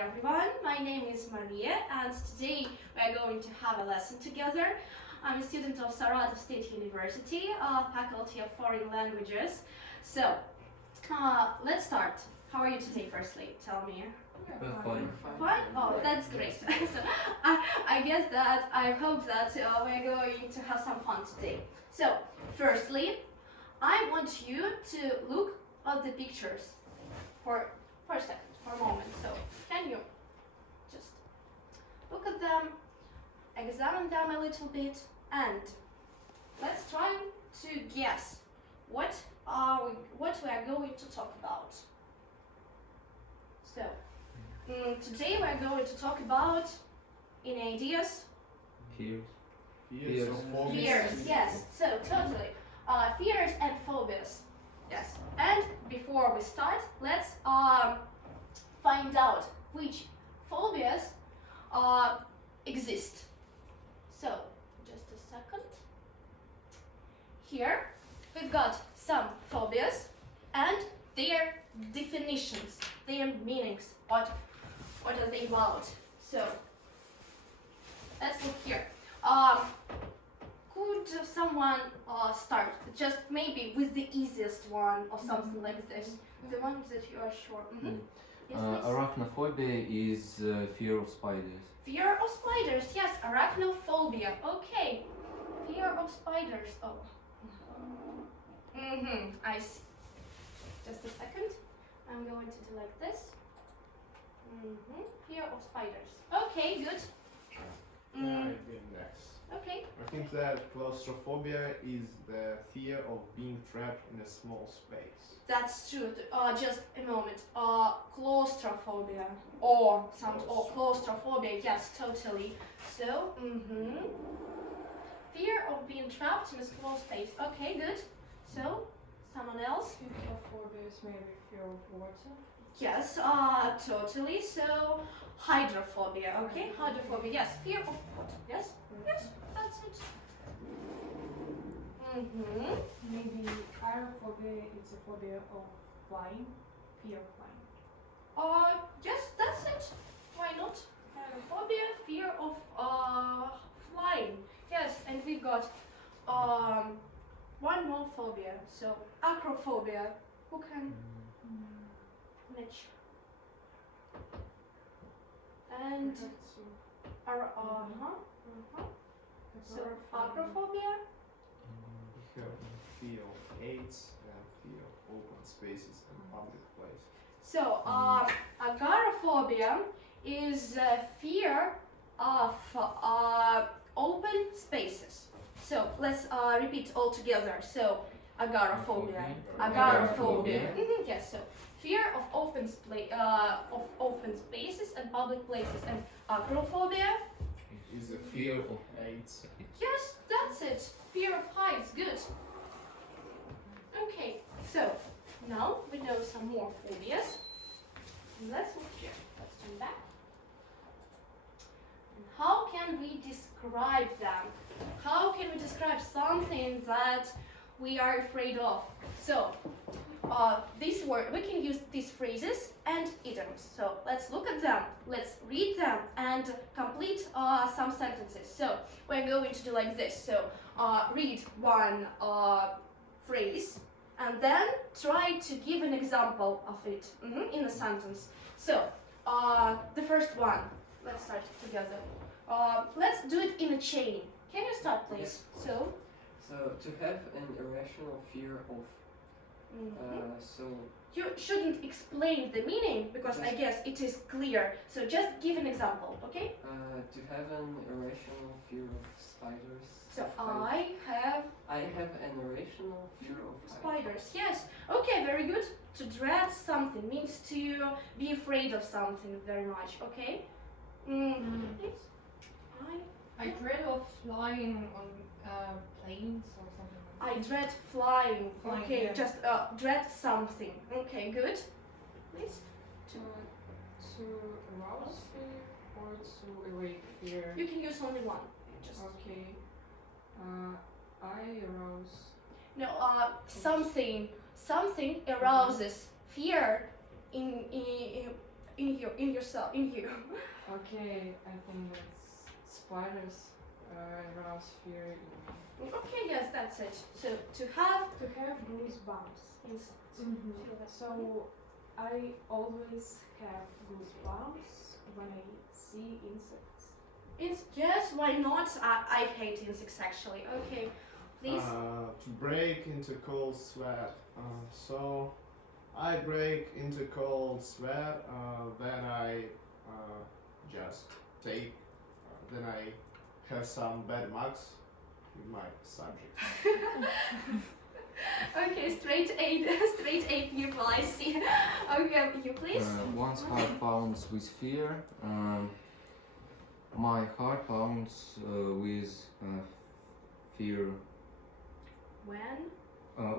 everyone, my name is Maria and today we are going to have a lesson together. I'm a student of Saratovsky State University, Faculty of Foreign Languages. So, let's start. How are you today firstly? Tell me. Fine. Fine? Oh, that's great. So, I guess that, I hope that we're going to have some fun today. So, firstly, I want you to look at the pictures for a second, for a moment. So, can you just look at them, examine them a little bit, and let's try to guess what we are going to talk about. So, today we are going to talk about any ideas? Fears. Fears, yes. So, totally. Fears and phobias. Yes. And before we start, let's find out which phobias exist. So, just a second. Here we've got some phobias and their definitions, their meanings. What are they about? So, let's look here. Could someone start just maybe with the easiest one or something like this? The one that you are sure. Yes, please. Arachnophobia is fear of spiders. Fear of spiders, yes, arachnophobia. Okay, fear of spiders. Oh, I see. Just a second. I'm going to do like this. Fear of spiders. Okay, good. I've been next. Okay. I think that claustrophobia is the fear of being trapped in a small space. That's true. Just a moment. Claustrophobia or claustrophobia. Yes, totally. So, fear of being trapped in a small space. Okay, good. So, someone else? Hydrophobia is maybe fear of water. Yes, totally. So, hydrophobia. Okay, hydrophobia. Yes, fear of water. Yes, yes, that's it. Maybe Acrophobia is a phobia of flying, fear of flying. Yes, that's it. Why not? Phobia, fear of flying. Yes, and we've got one more phobia. So acrophobia. Who can match? And so acrophobia. We have fear of heights and fear of open spaces and public places. So agoraphobia is fear of open spaces. So let's repeat all together. So agoraphobia. Agoraphobia. Yes. So fear of open spaces and public places. And acrophobia Is a fear of heights. Yes, that's it. Fear of heights. Good. Okay, so now we know some more phobias. Let's look here. Let's turn back. And how can we describe them? How can we describe something that we are afraid of? So, this word, we can use these phrases and idioms. So, let's look at them, let's read them, and complete some sentences. So, we're going to do like this. So, read one phrase, and then try to give an example of it in a sentence. So, the first one, let's start together. Let's do it in a chain. Can you start, please? So to have an irrational fear of, you shouldn't explain the meaning because I guess it is clear. So just give an example, okay? to have an irrational fear of spiders. So I have an irrational fear of spiders. Yes. Okay, very good. To dread something means to be afraid of something very much. Okay. Yes. I dread of flying on planes or something like I dread flying. Flying, Okay, yeah. just dread something. Okay, good. Please. to arouse fear or to awake fear. You can use only one. Just Okay. I arouse. no. Something arouses fear in you, in yourself, in you. Okay, I think it's spiders arouse fear in me. Okay, yes, that's it. So to have goosebumps. insects. Feel that. So I always have goosebumps when I see insects. Yes, why not? I hate insects actually. Okay, please. To break into cold sweat. So I break into cold sweat when I just take, then I have some bad marks in my subject. Okay, straight A pupil, I see. Okay, you please. Once heart pounds with fear, my heart pounds with fear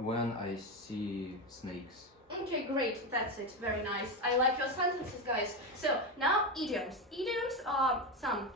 when I see snakes. Okay, great, that's it, very nice. I like your sentences, guys. So, now idioms. Idioms are some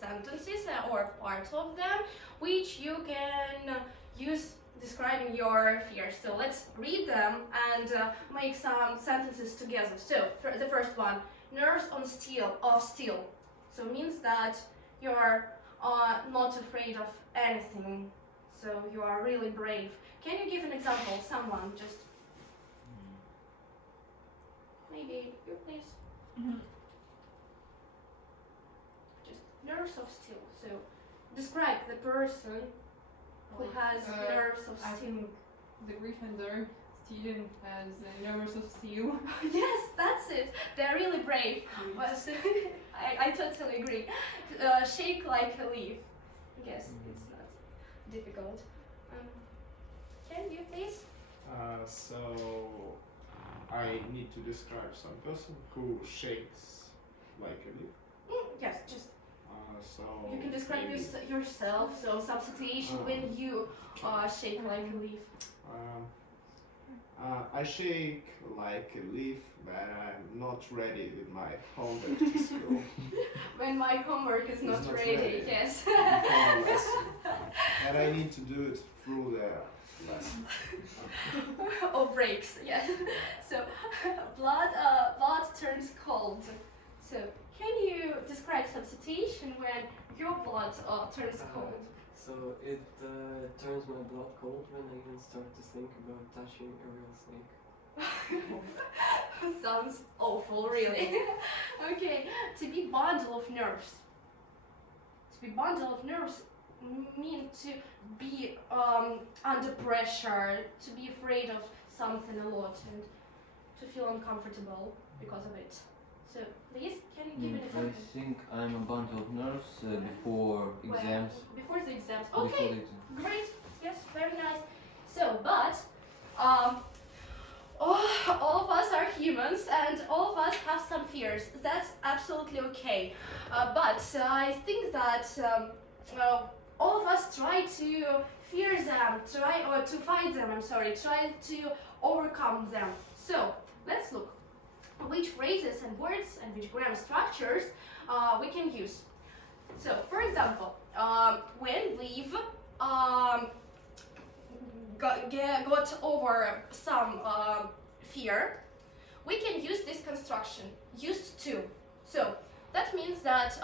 sentences or parts of them which you can use describing your fears. So, let's read them and make some sentences together. So, for the first one, nerves of steel. So, means that you're not afraid of anything. So, you are really brave. Can you give an example? Someone just. Maybe you please. Just nerves of steel. So describe the person who has nerves of I steel. think the Gryffindor student has nerves of steel. Yes, that's it. They're really brave. Well, so I totally agree. Shake like a leaf. I guess it's not difficult. Can you please? So I need to describe some person who shakes like a leaf. Yes, just So you can describe maybe, yourself. So some situation when you shake like a leaf. I shake like a leaf when I'm not ready with my homework to school. When my homework is not not ready. ready. Yes. Before the lesson. And I need to do it through the lesson. Or breaks, yes. So blood turns cold. So can you describe some situation when your blood turns cold? So it turns my blood cold when I even start to think about touching a real snake. Sounds awful, really. Okay, to be bundle of nerves. To be bundle of nerves mean to be under pressure, to be afraid of something a lot, and to feel uncomfortable because of it. So please, can you give an I example? think I'm a bundle of nerves before exams. Before the exams. Before Okay, the exam. great. Yes, very nice. So, but all of us are humans, and all of us have some fears. That's absolutely okay. But I think that all of us try to fear them, to fight them. Try to overcome them. So let's look which phrases and words and which grammar structures we can use. So, for example, when we've got over some fear, we can use this construction, used to. So that means that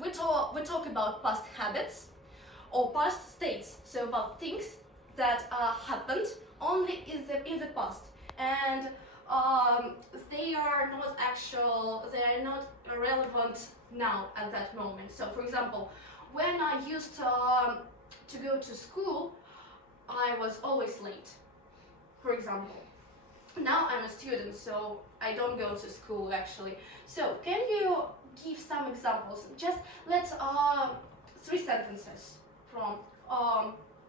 we talk about past habits or past states, so about things that happened only in the past, and they are not relevant now at that moment. So, for example, when I used to go to school, I was always late, for example. Now I'm a student, so I don't go to school actually. So, can you give some examples? Just let's 3 sentences from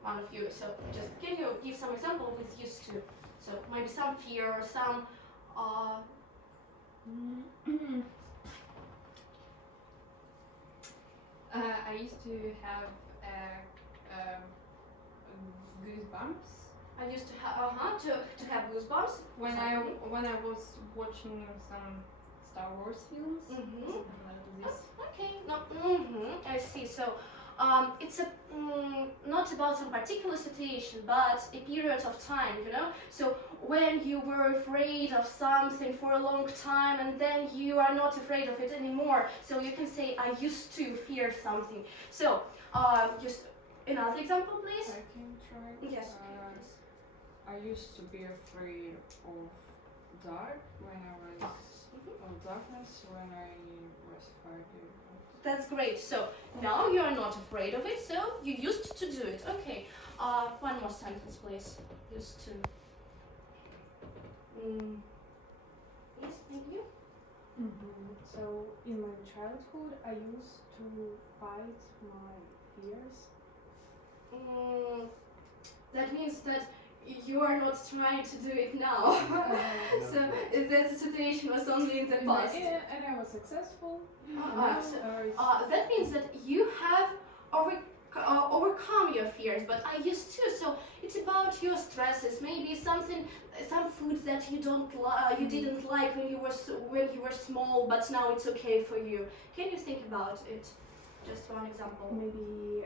one of you. So, just can you give some example with used to? So, maybe some fear or some. I used to have goosebumps I used to have to have goosebumps when I was watching some Star Wars films. Mhm. Something like this. Okay, no, I see. So it's not about some particular situation, but a period of time, you know. So when you were afraid of something for a long time, and then you are not afraid of it anymore. So you can say, I used to fear something. So just another example, please. I can try. Yes. I used to be afraid of dark when I was of darkness when I was 5 years old. That's great. So now you are not afraid of it. So you used to do it. Okay. One more sentence, please. Used to. Yes, thank you. So in my childhood, I used to fight my fears. That means that you are not trying to do it now. So that situation was only in the past. And I was successful. That means that you have overcome your fears, but I used to. So it's about your stresses. Maybe some food that you didn't like when you were small, but now it's okay for you. Can you think about it? Just one example. Maybe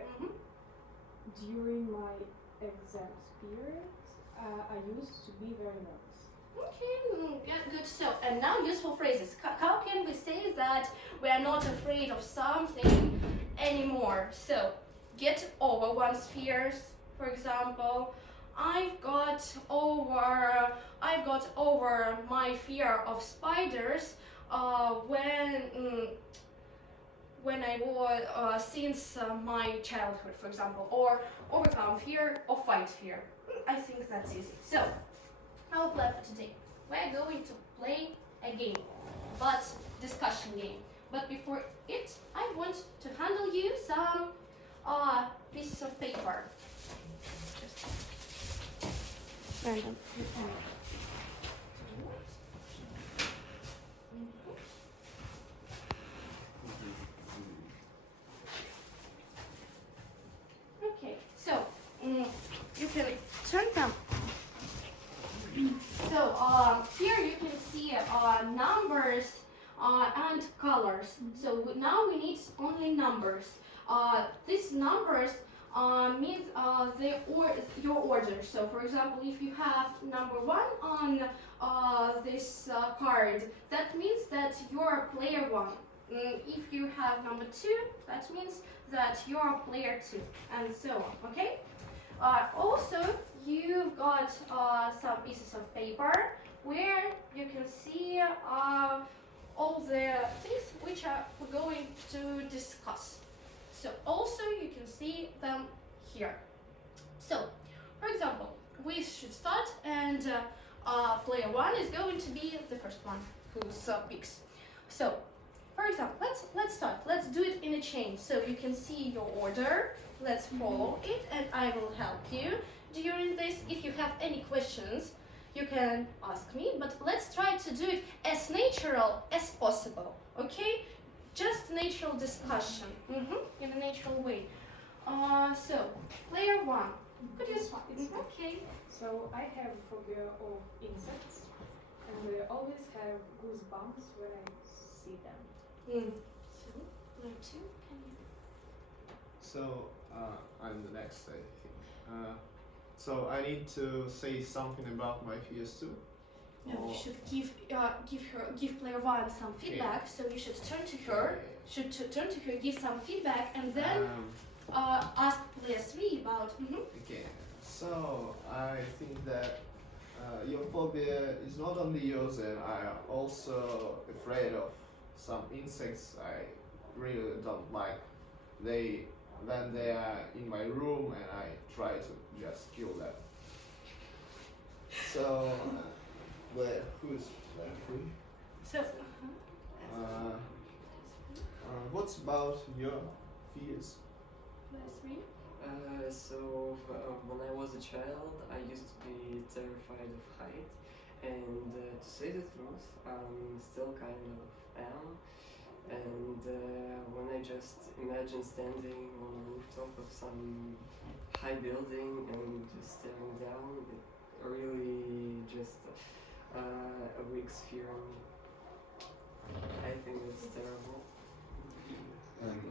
during my exams period, I used to be very nervous. Okay, good. So, and now useful phrases. How can we say that we are not afraid of something anymore? So, get over one's fears. For example, I've got over my fear of spiders when I was since my childhood, for example, or overcome fear or fight fear. I think that's easy. So, our plan for today. We're going to play a game, but discussion game. But before it, I want to handle you some pieces of paper. Just random. Okay, so you can turn them. So here you can see numbers and colors. So now we need only numbers. These numbers mean your order. So for example, if you have number 1 on this card, that means that you're player 1. If you have number 2, that means that you're player 2, and so on. Okay. Also, you've got some pieces of paper where you can see all the things which we're going to discuss. So also you can see them here. So, for example, we should start, and player 1 is going to be the first one who picks. So, for example, let's start. Let's do it in a chain so you can see your order. Let's follow it, and I will help you during this. If you have any questions, you can ask me, but let's try to do it as natural as possible, okay? Just natural discussion, in a natural way. So, player 1, could you start? Okay. So I have phobia of insects, and I always have goosebumps when I see them. So, player 2, can you? So I'm the next, I think. So I need to say something about my fears too. No, you should give player 1 some feedback. So you should turn to her. Give some feedback, and then ask player 3 about. Okay. So I think that your phobia is not only yours, and I'm also afraid of some insects I really don't like. When they are in my room, and I try to just kill them. So, who's player 3? So. What's about your fears? Player 3. So when I was a child, I used to be terrified of height, and to say the truth, still kind of am. And when I just imagine standing on the rooftop of some high building and just staring down, it really just awakes fear in me. I think it's terrible. And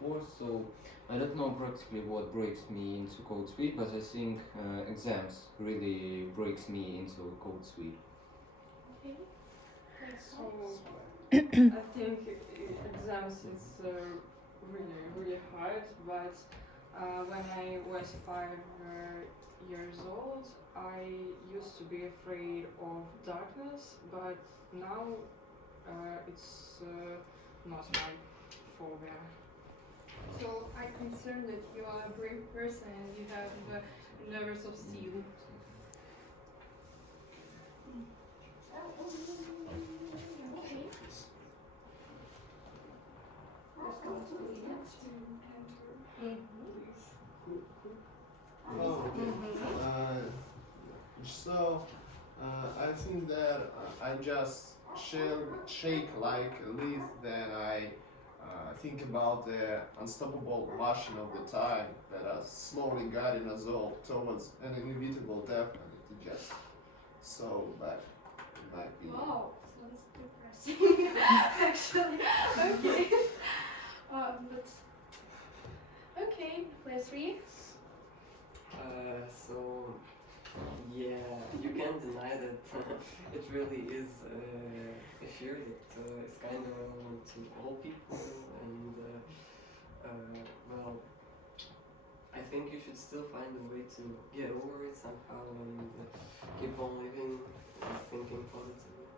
player 4. nose, so I don't know practically what breaks me into cold sweat, but I think exams really breaks me into cold sweat. Okay. So I think exams is really hard, but when I was 5 years old, I used to be afraid of darkness, but now it's not my phobia. So I concern that you are a brave person and you have nerves of steel. Okay. Oh, so I think that I just shake like a leaf, then I think about the unstoppable motion of the time that are slowly guiding us all towards an inevitable death, and it just so bad it might be. Wow, sounds depressing. Actually, okay. But okay, player 3. So yeah, you can't deny that it really is a fear that is kind of relevant to all people, and well, I think you should still find a way to get over it somehow and keep on living and thinking positively.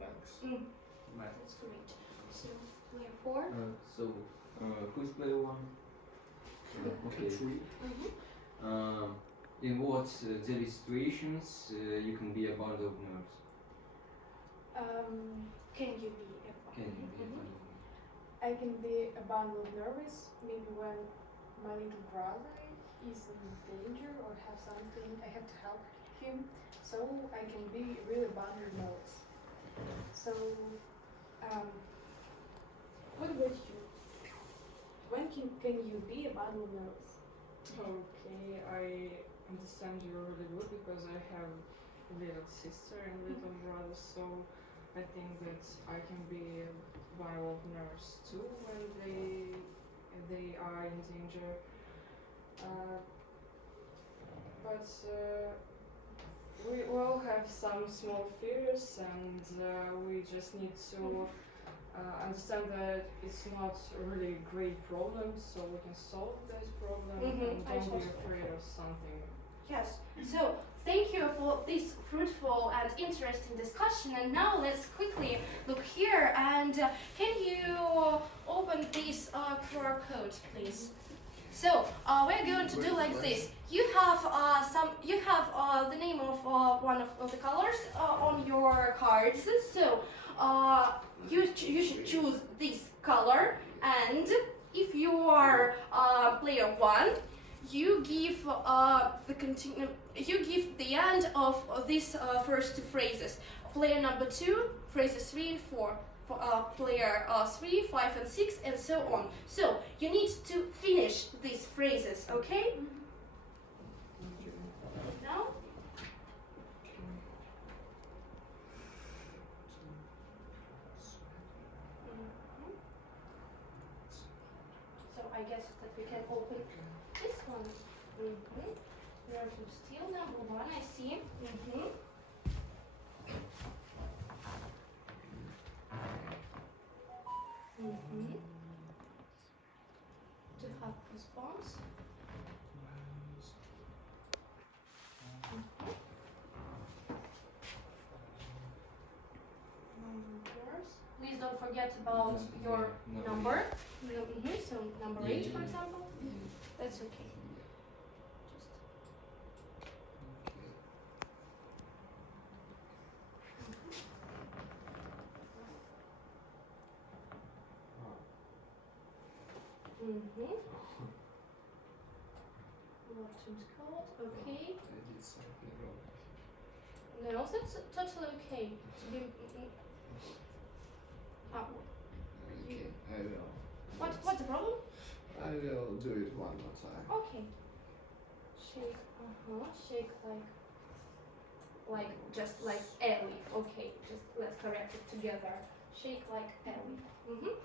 Thanks. That's great. So player 4. Who's player 1? Okay. In what daily situations you can be a bundle of nerves? Can you be a Can you be a bundle of nerves? I can be a bundle nervous maybe when my little brother is in danger or have something I have to help him, so I can be really bundle nervous. So, what about you? When can you be a bundle nervous? Okay, I understand you really good because I have a little sister and little brother, so I think that I can be a bundle of nerves too when they are in danger. But we all have some small fears, and we just need to understand that it's not really a great problem, so we can solve this problem and I don't be see. afraid of something. Yes. So thank you for this fruitful and interesting discussion. And now let's quickly look here. And can you open this QR code, please? So we're going to do like this. You have the name of one of the colors on your cards. So you should choose this color, and if you are player 1, you give the end of these first two phrases. Player number 2, phrases 3 and 4. Player 3, 5 and 6, and so on. So you need to finish these phrases, okay? Now? So I guess that we can open this one. Nerves of steel, number 1, I see. To have response. Numbers. Please don't forget about your number. So number 8, for example. That's okay. What's called? Okay. I did something wrong. No, that's totally okay. To be, Okay, I will. what's the problem? I will do it one more time. Okay. Shake. Shake like just like a leaf. Okay. Just let's correct it together. Shake like a leaf.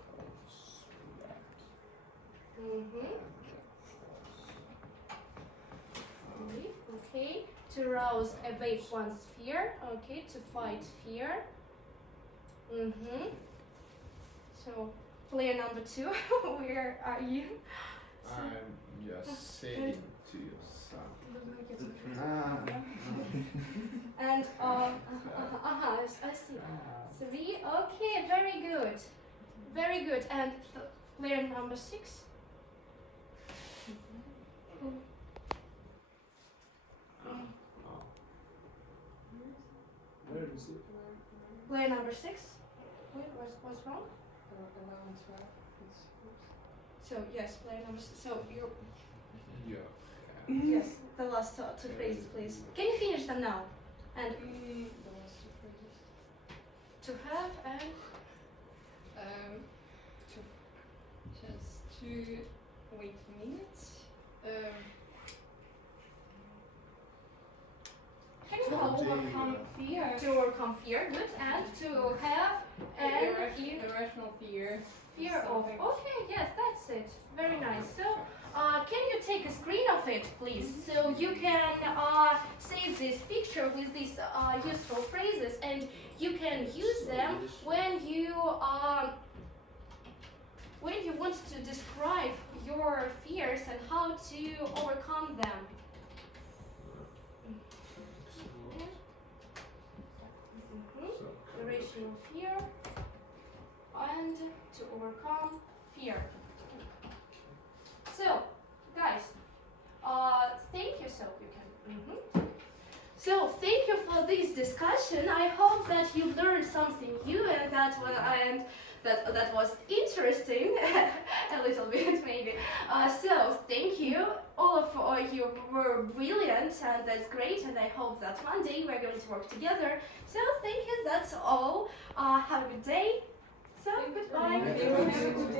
Okay. To rouse, evade one's fear. Okay. To fight fear. So, player number 2, where are you? I'm just saying to you something. And I see. 3. Okay, very good. Very good. And player number 6. Where is it? Player number 6. Wait, what's wrong? 11, 12. It's So yes, player number 6. So you Yeah. yes, the last two phrases, please. Can you finish them now? And the last 2 phrases. to have and To just to wait a minute. can you To help Overcome fear. to overcome fear? Good. And to have and Irrational fear. fear of. Something. Okay, yes, that's it. Very nice. So, can you take a screen of it, please, so you can save this picture with these useful phrases, and you can use them when you want to describe your fears and how to overcome them. Irrational fear and to overcome fear. So, guys, thank you. So you can. So thank you for this discussion. I hope that you've learned something new and that was interesting a little bit maybe. So thank you. All of you were brilliant and that's great, and I hope that one day we're going to work together. So thank you. That's all. Have a good day. So goodbye. Thank you.